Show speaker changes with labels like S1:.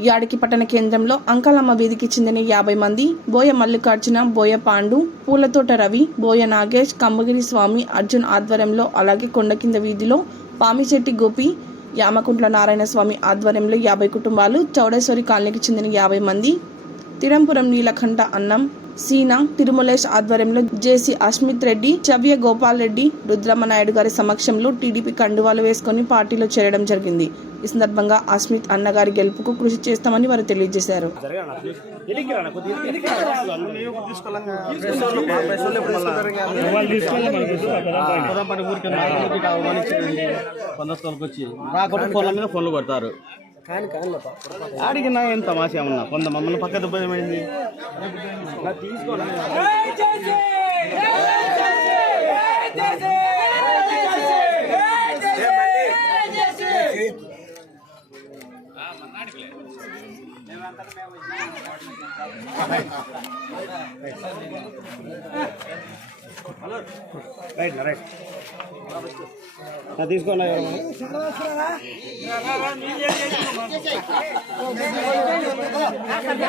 S1: యాడికి పట్టణ కేంద్రంలో అంకలమ్మ వీధికి చెందిన యాభై మంది బోయ మల్లికార్జున బోయ పాండు పూలతోట రవి బోయ నాగేష్ కమ్మగిరి స్వామి అర్జున్ ఆధ్వర్యంలో అలాగే కొండ కింద వీధిలో పామిశెట్టి గోపి యామకుంట్ల నారాయణ స్వామి ఆధ్వర్యంలో యాభై కుటుంబాలు చౌడేశ్వరి కాలనీకి చెందిన యాభై మంది తిరంపురం నీలకంఠ అన్నం సీనా తిరుమలేష్ ఆధ్వర్యంలో జేసీ అస్మిత్ రెడ్డి చవ్య గోపాల్ రెడ్డి రుద్రమ్మ నాయుడు గారి సమక్షంలో టీడీపీ కండువాలు వేసుకుని పార్టీలో చేరడం జరిగింది ఈ సందర్భంగా అస్మిత్ అన్నగారి గెలుపుకు కృషి చేస్తామని వారు తెలియజేశారు
S2: కొందరికి వచ్చి రాకుండా ఫోన్ల మీద ఫోన్లు కొడతారు అడిగినా ఏం తమాషా ఏమన్నా కొంత మమ్మల్ని పక్క దుబ్బేమైంది రైట్ రైట్. తీసుకోండి.